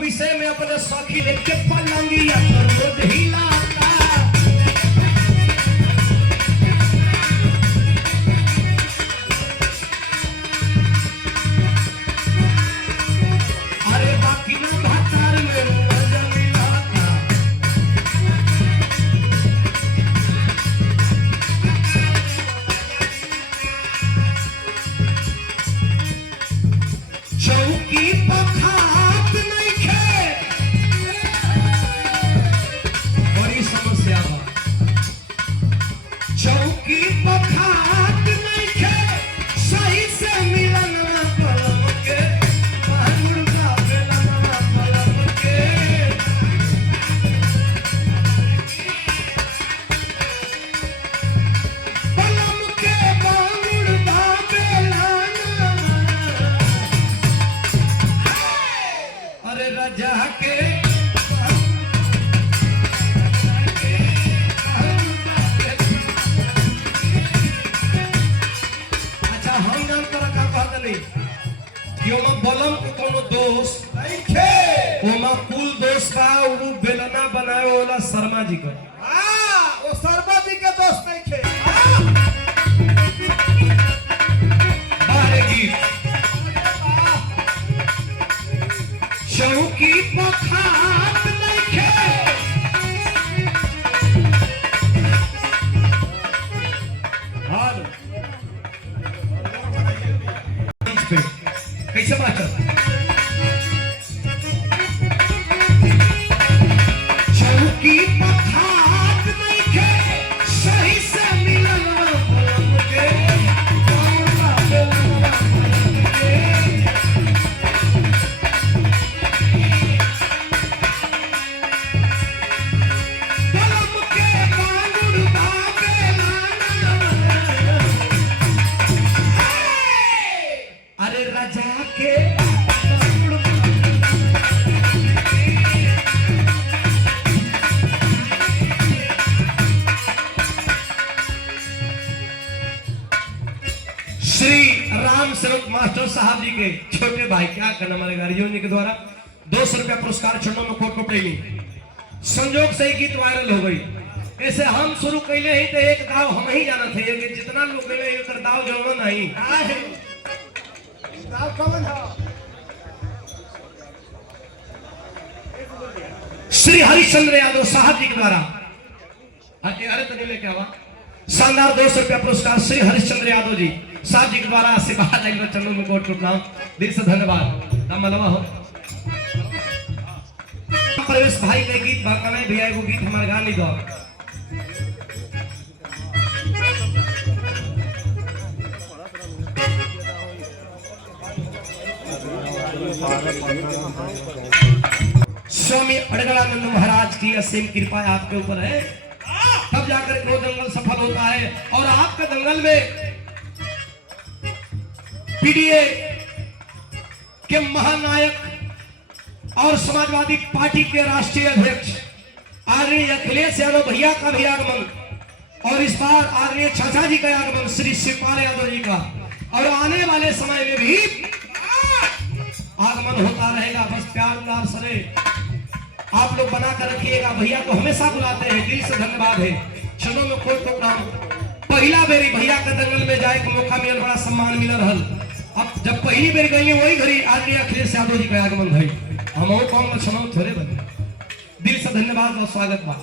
विषय में अपने सखी लेके पलंगिया पर रोज हिलाता। अरे बाकी ना भातार में मजा मिलाता। चौकी पखात नहीं खे बड़ी समस्या बा। चौकी पखात नहीं खे सही से मिलन ना पलम के बाहुर का बेलना पलम के। पलम के बाहुर का बेलना। अरे राजा के अच्छा हम जान कर का बात नहीं कि ओमा बलम को कोनो दोष नहीं खे। ओमा कुल दोष का वो बेलना बनाए वाला शर्मा जी का। हां वो शर्मा जी के दोस्त नहीं थे। बारे गीत चौकी पखात नहीं खे। हाल कैसे बात चौकी पखात नहीं खे सही से मिलन पलम के बाहुर का बेलना पलम के। पलम के बाहुर का बेलना। अरे राजा के बाहुर श्री राम सेवक मास्टर साहब जी के छोटे भाई क्या करना हमारे गाड़ियों जी के द्वारा 200 रुपया पुरस्कार चरणों में कोट को प्रेमी संजोग से ही गीत वायरल हो गई। ऐसे हम शुरू कैले ही तो एक दाव हम ही जाना थे कि जितना लोग कैले एक दाव जरूर नहीं। दाव कौन है? श्री हरिश्चंद्र यादव साहब जी के द्वारा अरे तने में क्या हुआ शानदार 200 रुपया पुरस्कार श्री हरिश्चंद्र यादव जी साहब जी के द्वारा आशीर्वाद आएगा चरणों में कोट को प्रणाम दिल से धन्यवाद। मलवा हो प्रवेश भाई के गीत बाकाने भैया को गीत हमारे गाने दो। स्वामी अड़गड़ानंद महाराज की असीम कृपा आपके ऊपर है तब जाकर वो दंगल सफल होता है। और आपके दंगल में पीडीए के महानायक और समाजवादी पार्टी के राष्ट्रीय अध्यक्ष आदरणीय अखिलेश यादव भैया का भी आगमन और इस बार आदरणीय चाचा जी का आगमन श्री शिवपाल यादव जी का और आने वाले समय में भी आगमन होता रहेगा। बस प्यार दुलार सरे आप लोग बना कर रखिएगा। भैया को हमेशा बुलाते हैं दिल से धन्यवाद है। चलो में कोट को प्रणाम। पहला बेरी भैया के दंगल में जाए के मौका मिलल बड़ा सम्मान मिल रहल। अब जब पहली बेर गई वही घड़ी आदरणीय अखिलेश यादव जी का आगमन भई हम कौन सुनाऊ थोड़े बने दिल से धन्यवाद और स्वागत बा।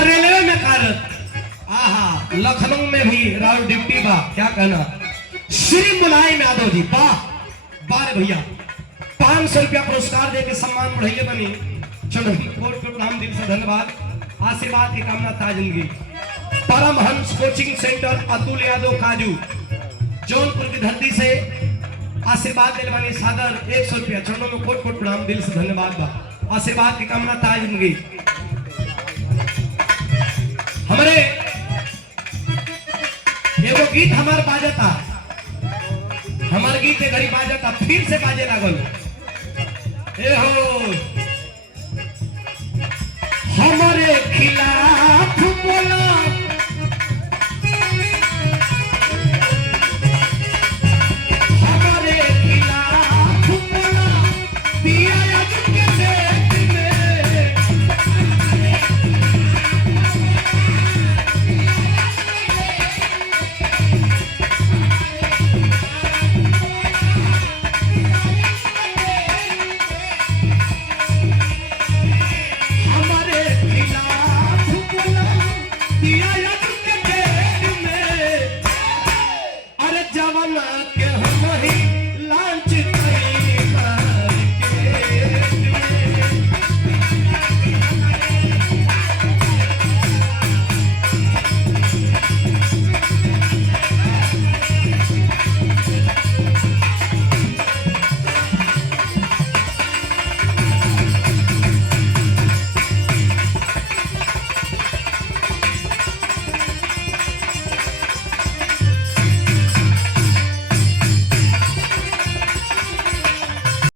रेलवे में कार्यरत लखनऊ में भी राउर ड्यूटी बा क्या कहना श्री मुलायम यादव जी वाह बारे भैया 500 रुपया पुरस्कार देके सम्मान बढ़ाइए बनी। चलो कोट को प्रणाम दिल से धन्यवाद आशीर्वाद की कामना ताजनगी। परमहंस कोचिंग सेंटर अतुल यादव काजू जौनपुर की धरती से आशीर्वाद दिल बनी सादर 100 रुपया चरणों में कोट कोट प्रणाम दिल से धन्यवाद बा आशीर्वाद की कामना ताजनगी। हमारे एगो गीत हमार बाजता, हमार गीत घड़ी बाजता, फिर से बाजे लागल। ए हो हमारे खिला